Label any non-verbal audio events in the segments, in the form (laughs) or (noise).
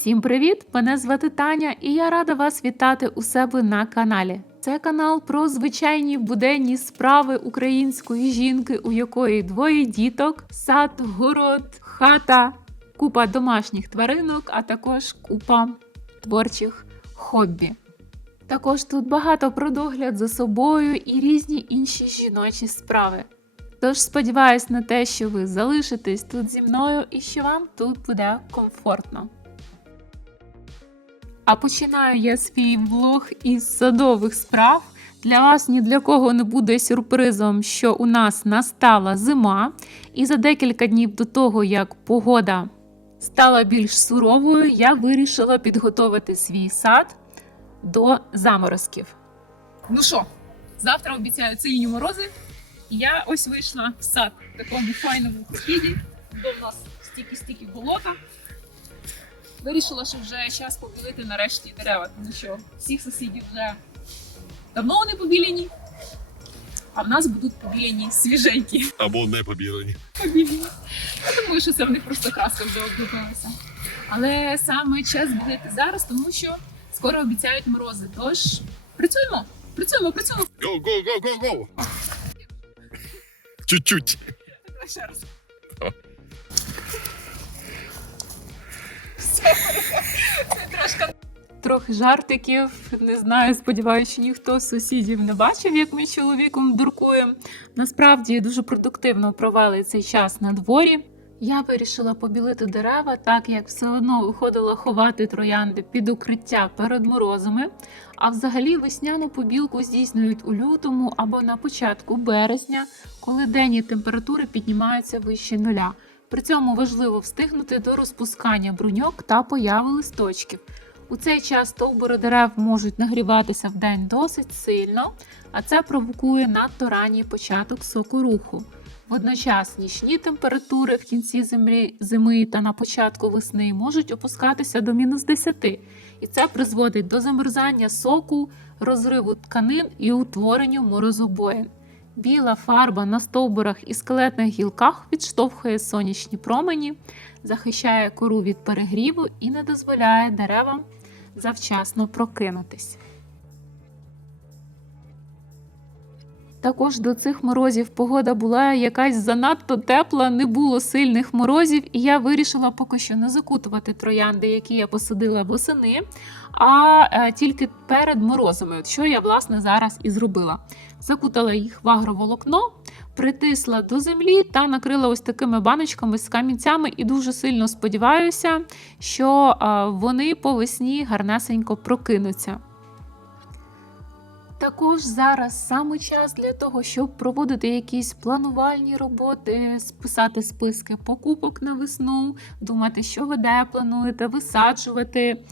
Всім привіт! Мене звати Таня, і я рада вас вітати у себе на каналі. Це канал про звичайні буденні справи української жінки, у якої двоє діток, сад, город, хата, купа домашніх тваринок, а також купа творчих хобі. Також тут багато про догляд за собою і різні інші жіночі справи. Тож сподіваюсь на те, що ви залишитесь тут зі мною і що вам тут буде комфортно. А починаю я свій влог із садових справ. Для вас ні для кого не буде сюрпризом, що у нас настала зима, і за декілька днів до того, як погода стала більш суровою, я вирішила підготувати свій сад до заморозків. Ну що, завтра обіцяю сильні морози. Я ось вийшла в сад в такому файному підхіді, де в нас стільки-стільки болота. Вирішила, що вже час побілити нарешті дерева, тому що всіх сусідів вже давно вони побілені, а в нас будуть побілені свіженькі. Або не побілені. Побілені. Я думаю, що це в них просто краска вже облупилася. Але саме час білити зараз, тому що скоро обіцяють морози. Тож працюємо, працюємо, працюємо. Го, го, го, го, го! Чуть-чуть. Ще раз. Трошки. Трохи жартиків. Не знаю, сподіваюся, ніхто з сусідів не бачив, як ми з чоловіком дуркуємо. Насправді дуже продуктивно провели цей час на дворі. Я вирішила побілити дерева, так як все одно виходила ховати троянди під укриття перед морозами. А взагалі весняну побілку здійснюють у лютому або на початку березня, коли денні температури піднімаються вище нуля. При цьому важливо встигнути до розпускання бруньок та появи листочків. У цей час стовбури дерев можуть нагріватися в день досить сильно, а це провокує надто ранній початок сокоруху. Водночас нічні температури в кінці землі, зими та на початку весни можуть опускатися до мінус 10, і це призводить до замерзання соку, розриву тканин і утворенню морозобоїн. Біла фарба на стовбурах і скелетних гілках відштовхує сонячні промені, захищає кору від перегріву і не дозволяє деревам завчасно прокинутись. Також до цих морозів погода була якась занадто тепла, не було сильних морозів, і я вирішила поки що не закутувати троянди, які я посадила восени, а е, тільки перед морозами, от що я власне зараз і зробила. Закутала їх в агроволокно, притисла до землі та накрила ось такими баночками з камінцями, і дуже сильно сподіваюся, що е, вони по весні гарнесенько прокинуться. Також зараз саме час для того, щоб проводити якісь планувальні роботи, списати списки покупок на весну, думати, що ви де плануєте висаджувати.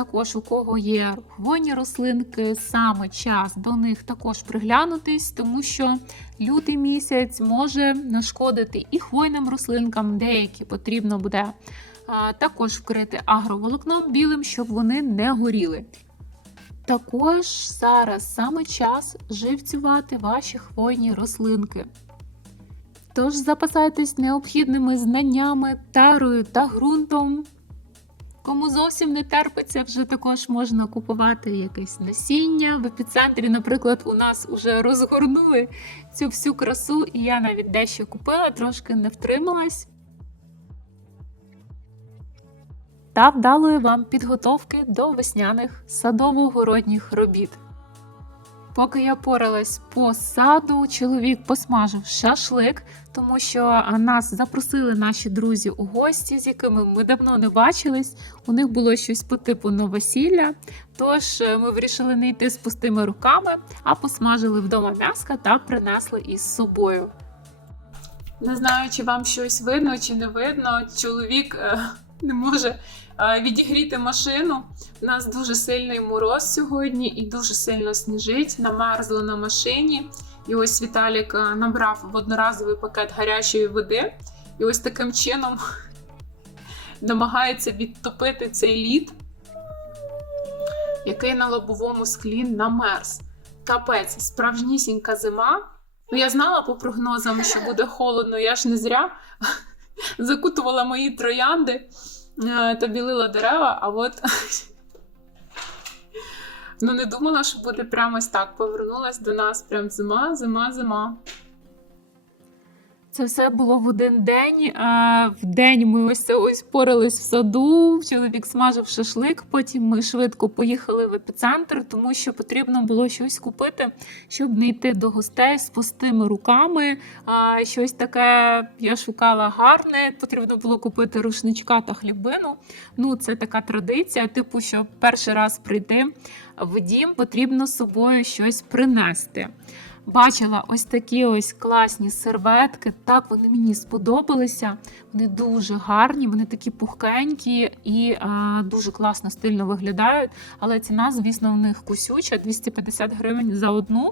Також у кого є хвойні рослинки, саме час до них також приглянутись, тому що лютий місяць може нашкодити і хвойним рослинкам, деякі потрібно буде також вкрити агроволокном білим, щоб вони не горіли. Також зараз саме час живцювати ваші хвойні рослинки. Тож запасайтесь необхідними знаннями, тарою та ґрунтом. Кому зовсім не терпиться, вже також можна купувати якесь насіння. В епіцентрі, наприклад, у нас вже розгорнули цю всю красу, і я навіть дещо купила, трошки не втрималась. Та вдалої вам підготовки до весняних садово-городніх робіт. Поки я поралась по саду, чоловік посмажив шашлик, тому що нас запросили наші друзі у гості, з якими ми давно не бачились. У них було щось по типу новосілля. Тож е, ми вирішили не йти з пустими руками, а посмажили вдома м'яска та принесли із собою. Не знаю, чи вам щось видно, чи не видно. Чоловік е, не може відігріти машину. У нас дуже сильний мороз сьогодні і дуже сильно сніжить. Намерзло на машині. І ось Віталік е, набрав одноразовий пакет гарячої води. І ось таким чином (laughs) намагається відтопити цей лід, який на лобовому склі намерз. Капець, справжнісінька зима. Ну, я знала по прогнозам, що буде холодно, я ж не зря (laughs) закутувала мої троянди е, та білила дерева, а от (laughs) ну не думала, що буде прямо ось так. Повернулась до нас прям зима, зима, зима. Це все було в один день. В день ми ось ось порались в саду. Чоловік смажив шашлик. Потім ми швидко поїхали в епіцентр, тому що потрібно було щось купити, щоб не йти до гостей з пустими руками. А щось таке я шукала гарне. Потрібно було купити рушничка та хлібину. Ну, це така традиція. Типу, що перший раз прийти в дім, потрібно з собою щось принести. Бачила ось такі ось класні серветки. Так вони мені сподобалися. Вони дуже гарні, вони такі пухкенькі і а, дуже класно стильно виглядають. Але ціна, звісно, в них кусюча 250 гривень за одну.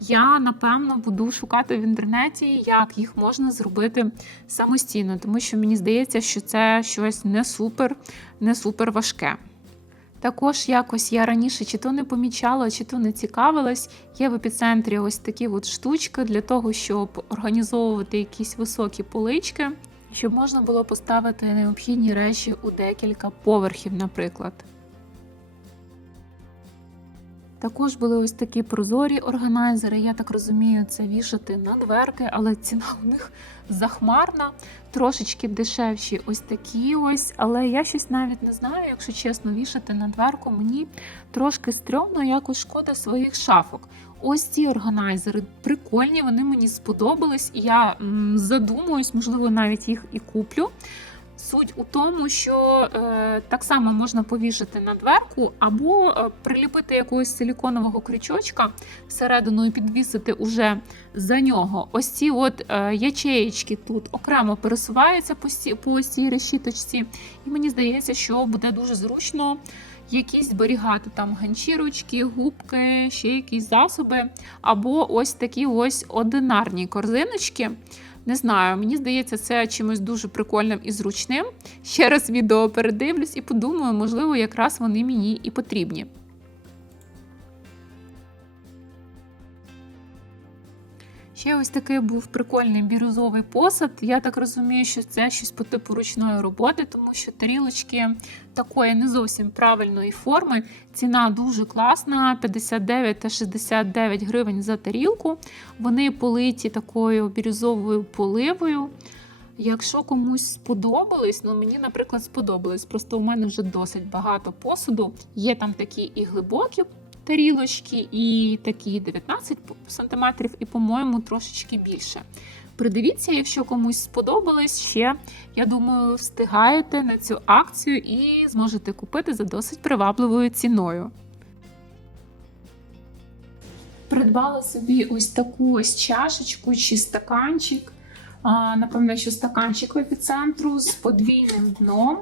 Я напевно буду шукати в інтернеті, як їх можна зробити самостійно, тому що мені здається, що це щось не супер, не супер важке. Також якось я раніше чи то не помічала, чи то не цікавилась. Є в епіцентрі ось такі от штучки для того, щоб організовувати якісь високі полички, щоб можна було поставити необхідні речі у декілька поверхів, наприклад. Також були ось такі прозорі органайзери. Я так розумію, це вішати на дверки, але ціна у них захмарна, трошечки дешевші. Ось такі ось. Але я щось навіть не знаю, якщо чесно, вішати на дверку мені трошки стрьомно, якось шкода своїх шафок. Ось ці органайзери прикольні, вони мені сподобались, і я задумуюсь, можливо, навіть їх і куплю. Суть у тому, що е, так само можна повішати на дверку або е, приліпити якогось силіконового крючочка всередину і підвісити уже за нього. Ось ці от е, ячеєчки тут окремо пересуваються по, по ось цій решіточці, і мені здається, що буде дуже зручно якісь зберігати там ганчірочки, губки, ще якісь засоби, або ось такі ось одинарні корзиночки. Не знаю, мені здається, це чимось дуже прикольним і зручним. Ще раз відео передивлюсь і подумаю, можливо, якраз вони мені і потрібні. Ще ось такий був прикольний бірюзовий посад. Я так розумію, що це щось по типу ручної роботи, тому що тарілочки такої не зовсім правильної форми. Ціна дуже класна: 59 та 69 гривень за тарілку. Вони политі такою бірюзовою поливою. Якщо комусь сподобались, ну мені, наприклад, сподобались. Просто у мене вже досить багато посуду. Є там такі і глибокі тарілочки, і такі 19 см, і, по-моєму, трошечки більше. Придивіться, якщо комусь сподобалось ще, я думаю, встигаєте на цю акцію і зможете купити за досить привабливою ціною. Придбала собі ось таку ось чашечку чи стаканчик. Напевно, що стаканчик в епіцентру з подвійним дном.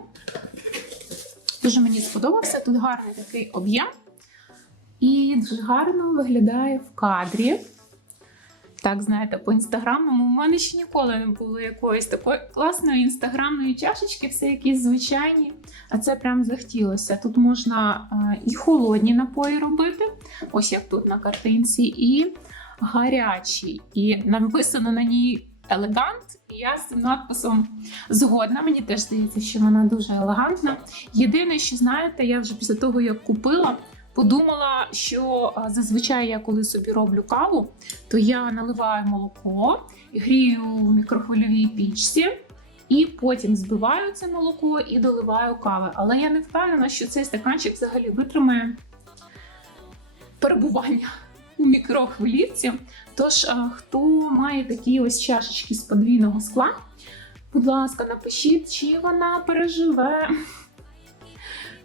Дуже мені сподобався. Тут гарний такий об'єм. І дуже гарно виглядає в кадрі. Так, знаєте, по інстаграмному у мене ще ніколи не було якоїсь такої класної інстаграмної чашечки, все якісь звичайні. А це прям захотілося. Тут можна е, і холодні напої робити, ось як тут на картинці, і гарячі. І написано на ній елегант. І я з цим надписом згодна. Мені теж здається, що вона дуже елегантна. Єдине, що знаєте, я вже після того, як купила, подумала, що зазвичай я коли собі роблю каву, то я наливаю молоко, грію в мікрохвильовій пічці. І потім збиваю це молоко і доливаю кави. Але я не впевнена, що цей стаканчик взагалі витримає перебування у мікрохвилівці. Тож, хто має такі ось чашечки з подвійного скла, будь ласка, напишіть, чи вона переживе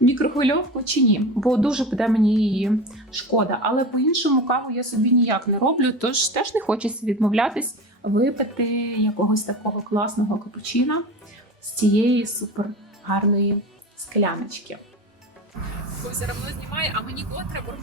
мікрохвильовку чи ні, бо дуже буде мені її шкода. Але по-іншому каву я собі ніяк не роблю, тож теж не хочеться відмовлятись випити якогось такого класного капучино з цієї супер гарної скляночки. Все одно знімає, а мені кого треба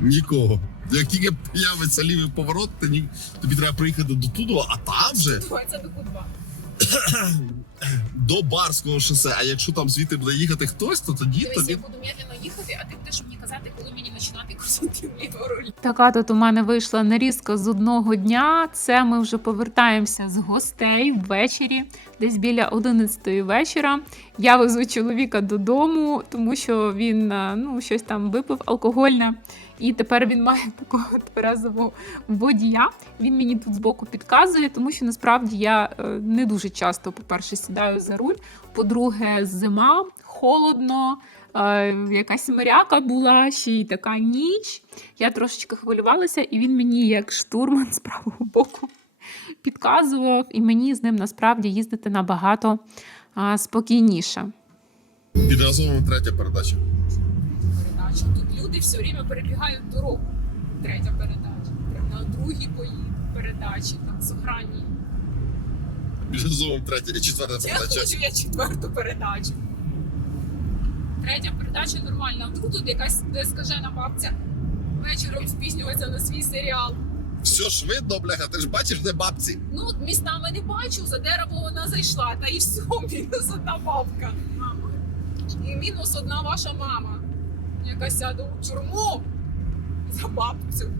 Нікого. Як тільки появиться лівий поворот, то ні- тобі треба приїхати до туди, а там вже Це до Кудва. (coughs) до барського шосе. А якщо там звідти буде їхати хтось, то тоді Дивись, тоді я буду медленно їхати, а ти будеш мені казати. коли мені починати крутити вліво. Така тут у мене вийшла нарізка з одного дня. Це ми вже повертаємося з гостей ввечері, десь біля 11 вечора. Я везу чоловіка додому, тому що він е, ну, щось там випив алкогольне. І тепер він має такого тверезого водія. Він мені тут збоку підказує, тому що насправді я е, не дуже часто, по-перше, сідаю за руль. По-друге, зима, холодно, е, якась моряка була, ще й така ніч. Я трошечки хвилювалася, і він мені, як штурман з правого боку, підказував, і мені з ним насправді їздити набагато спокійніше. Під третя передача. передача. Все время перебігають дорогу. Третя передача. На другій бої передачі, там сохранні. Під газоном третя, четверта Я передача. хочу я четверту передачу. Третя передача нормальна. А Вдруг тут якась скажена бабця вечором спізнюється на свій серіал. Все ж видно, бляха, ти ж бачиш, де бабці. Ну, містами не бачу, за дерево вона зайшла, та і все, мінус (laughs) одна бабка. Мама. І мінус одна ваша мама, яка сяде у тюрму за бабцю.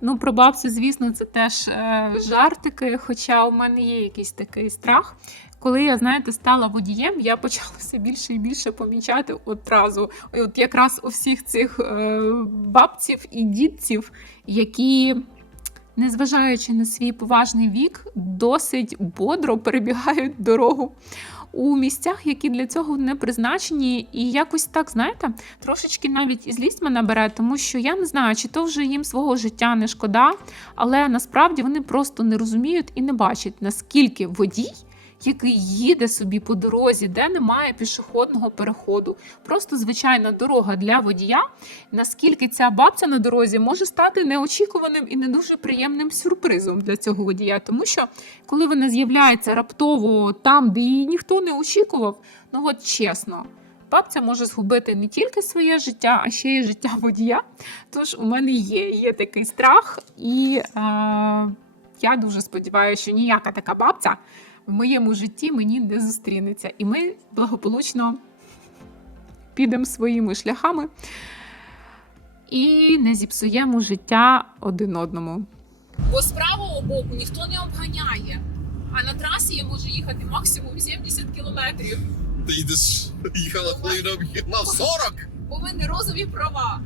Ну, про бабцю, звісно, це теж е, жартики, хоча у мене є якийсь такий страх. Коли я, знаєте, стала водієм, я почала все більше і більше помічати одразу, от якраз у всіх цих е, бабців і дідців, які незважаючи на свій поважний вік, досить бодро перебігають дорогу у місцях, які для цього не призначені, і якось так, знаєте, трошечки навіть і злість мене бере, тому що я не знаю, чи то вже їм свого життя не шкода, але насправді вони просто не розуміють і не бачать, наскільки водій. Який їде собі по дорозі, де немає пішохідного переходу, просто звичайна дорога для водія. Наскільки ця бабця на дорозі може стати неочікуваним і не дуже приємним сюрпризом для цього водія, тому що коли вона з'являється раптово там, де її ніхто не очікував, ну от чесно. Бабця може згубити не тільки своє життя, а ще й життя водія. Тож у мене є, є такий страх, і е, я дуже сподіваюся, що ніяка така бабця в моєму житті мені не зустрінеться. І ми благополучно підемо своїми шляхами і не зіпсуємо життя один одному. Бо з правого боку ніхто не обганяє, а на трасі я можу їхати максимум 70 кілометрів. Ти їдеш, їхала хвилину, на 40. Бо в мене розові права.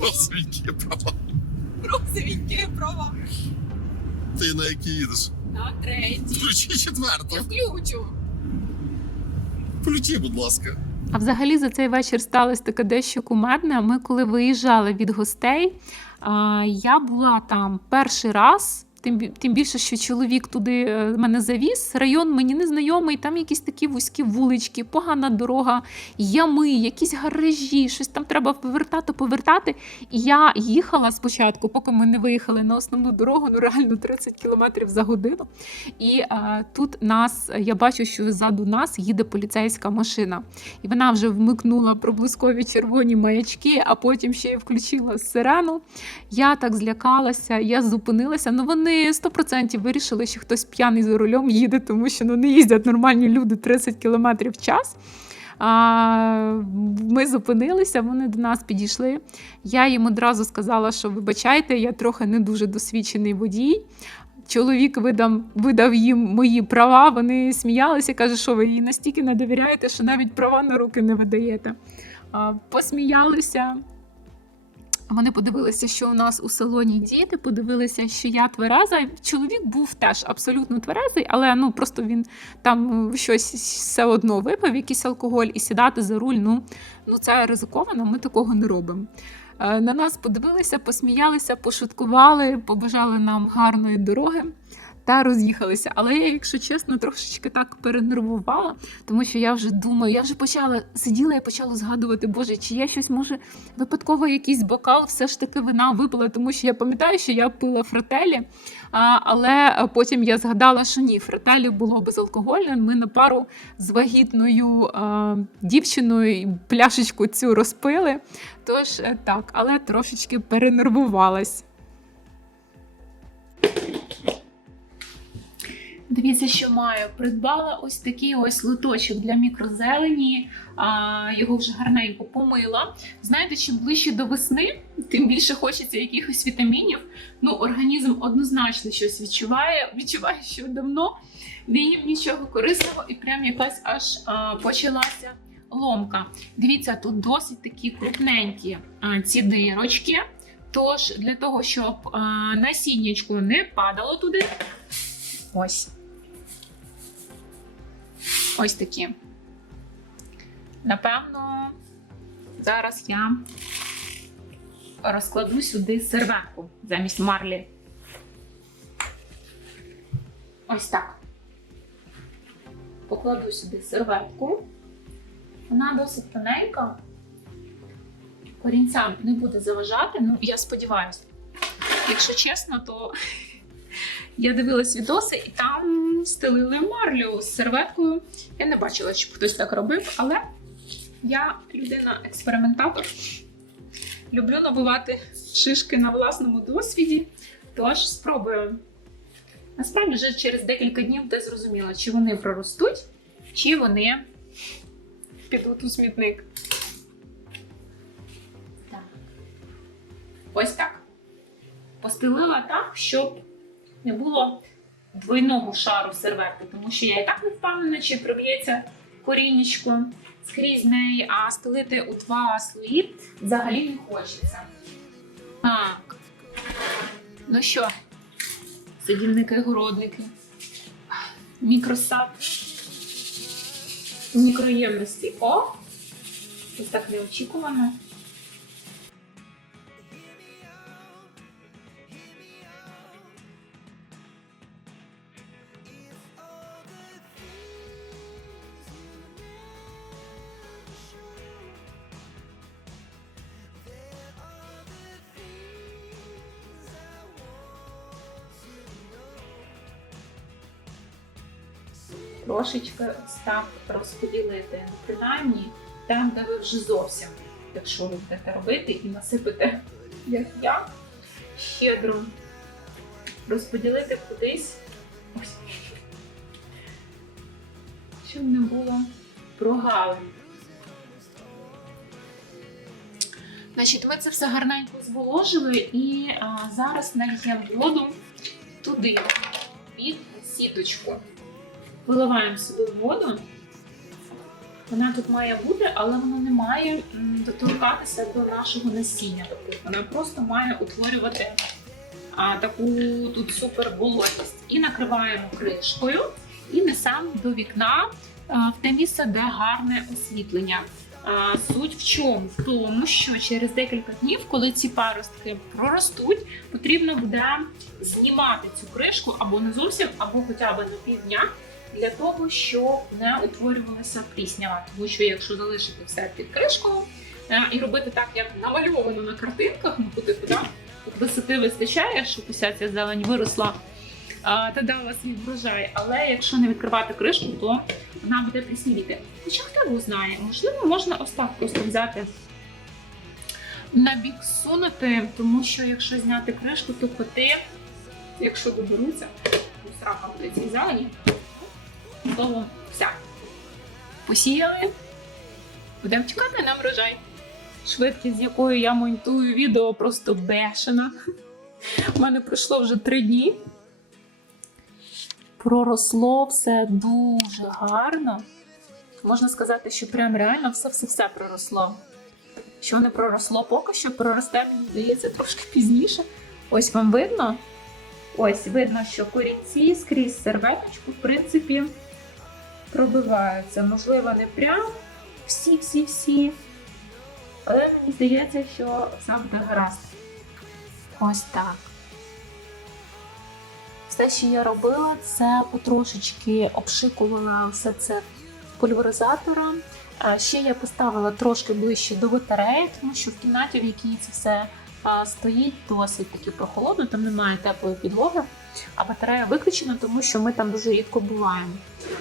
Розовенькі права. Розовенькі права. Ти на які їдеш? На третій. Включи Я включу. Включи, будь ласка. А взагалі за цей вечір сталося таке дещо кумедне. Ми, коли виїжджали від гостей, я була там перший раз. Тим, тим більше, що чоловік туди е, мене завіз. Район мені незнайомий, там якісь такі вузькі вулички, погана дорога, ями, якісь гаражі, щось там треба повертати, повертати. І я їхала спочатку, поки ми не виїхали на основну дорогу, ну реально 30 км за годину. І е, тут нас, я бачу, що ззаду нас їде поліцейська машина. І вона вже вмикнула проблискові червоні маячки, а потім ще й включила сирену. Я так злякалася, я зупинилася. Ну вони 100% вирішили, що хтось п'яний за рулем їде, тому що ну, не їздять нормальні люди 30 км в час. Ми зупинилися, вони до нас підійшли. Я їм одразу сказала, що вибачайте, я трохи не дуже досвідчений водій. Чоловік видам, видав їм мої права. Вони сміялися, каже, що ви їй настільки не довіряєте, що навіть права на руки не видаєте. Посміялися. Вони подивилися, що у нас у салоні діти, подивилися, що я твереза. Чоловік був теж абсолютно тверезий, але ну просто він там е, щось все одно випив, якийсь алкоголь, і сідати за руль. Ну, ну це ризиковано, ми такого не робимо. Е, На нас подивилися, посміялися, пошуткували, побажали нам гарної дороги та роз'їхалися. Але я, якщо чесно, трошечки так перенервувала, тому що я вже думаю, я вже почала сиділа і почала згадувати, боже, чи я щось може випадково якийсь бокал все ж таки вина випила, тому що я пам'ятаю, що я пила фрателі, але потім я згадала, що ні, фрателі було безалкогольне. Ми на пару з вагітною дівчиною пляшечку цю розпили. Тож е, так, але трошечки перенервувалась. Дивіться, що маю. Придбала ось такий ось лоточок для мікрозелені. А, його вже гарненько помила. Знаєте, чим ближче до весни, тим більше хочеться якихось вітамінів. Ну, організм однозначно щось відчуває. (laughs) Відчуває, що давно не їм нічого корисного, і прям якась аж а, почалася ломка. Дивіться, тут досить такі крупненькі а, ці дирочки. Тож, для того, щоб а, насіннячко не падало туди, ось. Ось такі. Напевно, зараз я розкладу сюди серветку замість марлі. Ось так. Покладу сюди серветку. Вона досить тоненька. Корінцям не буде заважати, ну я сподіваюся. Якщо чесно, то я дивилась відоси і там стелили марлю з серветкою. Я не бачила, щоб хтось так робив, але я людина-експериментатор. Люблю набивати шишки на власному досвіді. Тож спробую. Насправді вже через декілька днів ти зрозуміла, чи вони проростуть, чи вони підуть у смітник. Так. Ось так. Постелила так, щоб не було двойного шару серветки, тому що я і так не впевнена, чи проб'ється корінечко скрізь неї, а стелити у два слої взагалі не хочеться. Так. Ну що, садівники-городники, мікросад, мікроємності. О! Ось так неочікувано. Трошечки ось так розподілити. Принаймні там, де ви вже зовсім, якщо ви будете робити і насипите, як я, щедро розподілити кудись. Ось. Щоб не було прогалин. Значить, ми це все гарненько зволожили і а, зараз нальємо воду туди, під сіточку. Виливаємо сюди воду. Вона тут має бути, але вона не має доторкатися до нашого насіння. Тобто вона просто має утворювати а, таку тут супер вологість. І накриваємо кришкою і несемо до вікна а, в те місце, де гарне освітлення. А, суть в чому? В тому, що через декілька днів, коли ці паростки проростуть, потрібно буде знімати цю кришку або не зовсім, або хоча б на півдня для того, щоб не утворювалася пліснява. Тому що якщо залишити все під кришкою е, і робити так, як намальовано на картинках, ну куди висоти вистачає, щоб уся ця зелень виросла а, та дала свій врожай. Але якщо не відкривати кришку, то вона буде пліснівіти. Хоча хто його знає, можливо, можна ось просто взяти. На бік сунути, тому що якщо зняти кришку, то коти, якщо доберуться, то срака буде цій зелені. Словом, все. Посіяли. Будемо чекати на врожай. Швидкість, з якою я монтую відео, просто бешена. У мене пройшло вже три дні. Проросло все дуже гарно. Можна сказати, що прям реально все-все-все проросло. Що не проросло поки що, проросте, мені здається, трошки пізніше. Ось вам видно. Ось видно, що корінці скрізь серветочку, в принципі, пробиваються. Можливо, не прям всі-всі-всі. Але мені здається, що все буде гаразд. Ось так. Все, що я робила, це потрошечки обшикувала все це пульверизатором. Ще я поставила трошки ближче до батареї, тому що в кімнаті, в якій це все стоїть, досить таки прохолодно, там немає теплої підлоги, а батарея виключена, тому що ми там дуже рідко буваємо.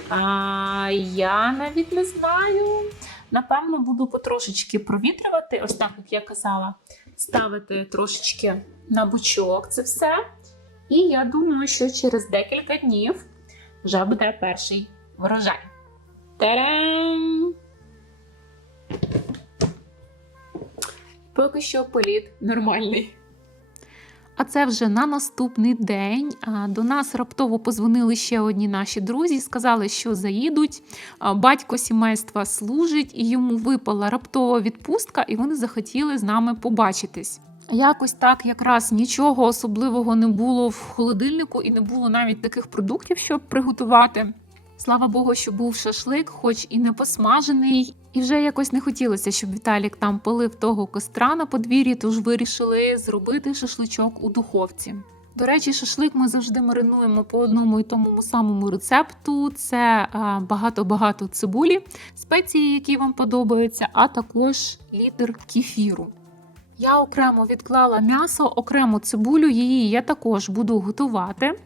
А, я навіть не знаю. Напевно, буду потрошечки провітрювати, ось так, як я казала, ставити трошечки на бочок це все. І я думаю, що через декілька днів вже буде перший врожай. Та-дам! Поки що політ нормальний. А це вже на наступний день. До нас раптово позвонили ще одні наші друзі, сказали, що заїдуть. Батько сімейства служить, і йому випала раптова відпустка, і вони захотіли з нами побачитись. Якось так якраз нічого особливого не було в холодильнику, і не було навіть таких продуктів, щоб приготувати. Слава Богу, що був шашлик, хоч і не посмажений, і вже якось не хотілося, щоб Віталік там палив того костра на подвір'ї, тож вирішили зробити шашличок у духовці. До речі, шашлик ми завжди маринуємо по одному і тому самому рецепту. Це багато-багато цибулі, спеції, які вам подобаються, а також літр кефіру. Я окремо відклала м'ясо, окремо цибулю, її я також буду готувати.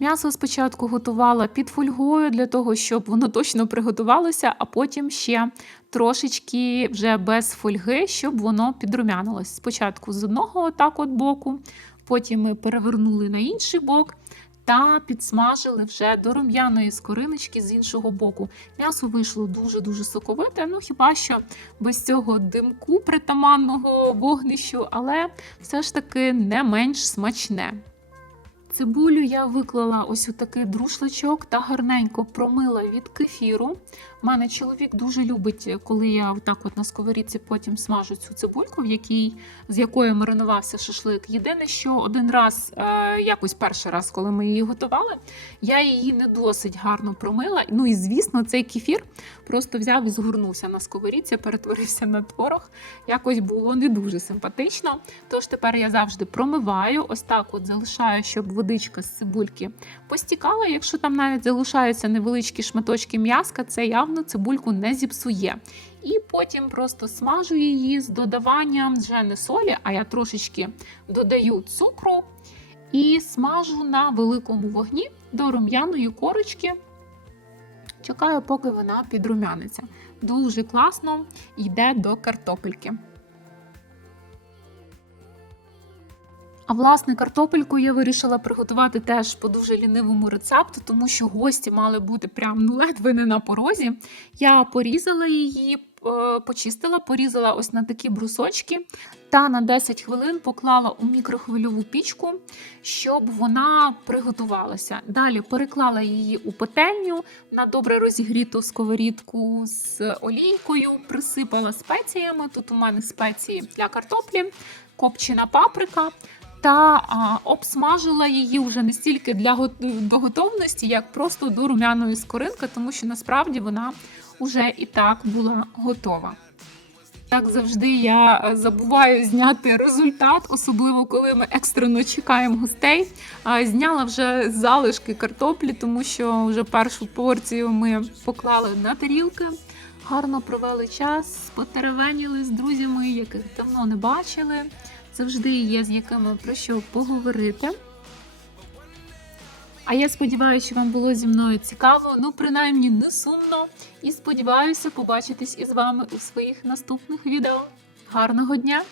М'ясо спочатку готувала під фольгою для того, щоб воно точно приготувалося, а потім ще трошечки вже без фольги, щоб воно підрумянилось. Спочатку з одного так от боку, потім ми перевернули на інший бок та підсмажили вже до рум'яної скориночки з іншого боку. М'ясо вийшло дуже-дуже соковите, ну хіба що без цього димку притаманного вогнищу, але все ж таки не менш смачне. Цибулю я виклала ось у такий друшличок та гарненько промила від кефіру. У мене чоловік дуже любить, коли я так от на сковорідці потім смажу цю цибульку, в якій, з якою маринувався шашлик. Єдине, що один раз, е, якось перший раз, коли ми її готували, я її не досить гарно промила. Ну і звісно, цей кефір просто взяв і згорнувся на сковорідці, перетворився на творог. Якось було не дуже симпатично. Тож тепер я завжди промиваю, ось так от залишаю, щоб водичка з цибульки постікала. Якщо там навіть залишаються невеличкі шматочки м'яска, це явно цибульку не зіпсує. І потім просто смажу її з додаванням вже не солі, а я трошечки додаю цукру і смажу на великому вогні до рум'яної корочки. Чекаю, поки вона підрумяниться. Дуже класно йде до картопельки. А власне, картопельку я вирішила приготувати теж по дуже лінивому рецепту, тому що гості мали бути прям ну ледве не на порозі. Я порізала її, е, почистила, порізала ось на такі брусочки та на 10 хвилин поклала у мікрохвильову пічку, щоб вона приготувалася. Далі переклала її у пательню на добре розігріту сковорідку з олійкою, присипала спеціями. Тут у мене спеції для картоплі, копчена паприка та обсмажила її вже не стільки для до готовності, як просто до румяної скоринки, тому що насправді вона вже і так була готова. Так завжди я е, забуваю зняти результат, особливо коли ми екстрено чекаємо гостей. Зняла вже залишки картоплі, тому що вже першу порцію ми поклали на тарілки. Гарно провели час, потеревеніли з друзями, яких давно не бачили завжди є з якими про що поговорити. А я сподіваюся, що вам було зі мною цікаво, ну принаймні не сумно. І сподіваюся побачитись із вами у своїх наступних відео. Гарного дня!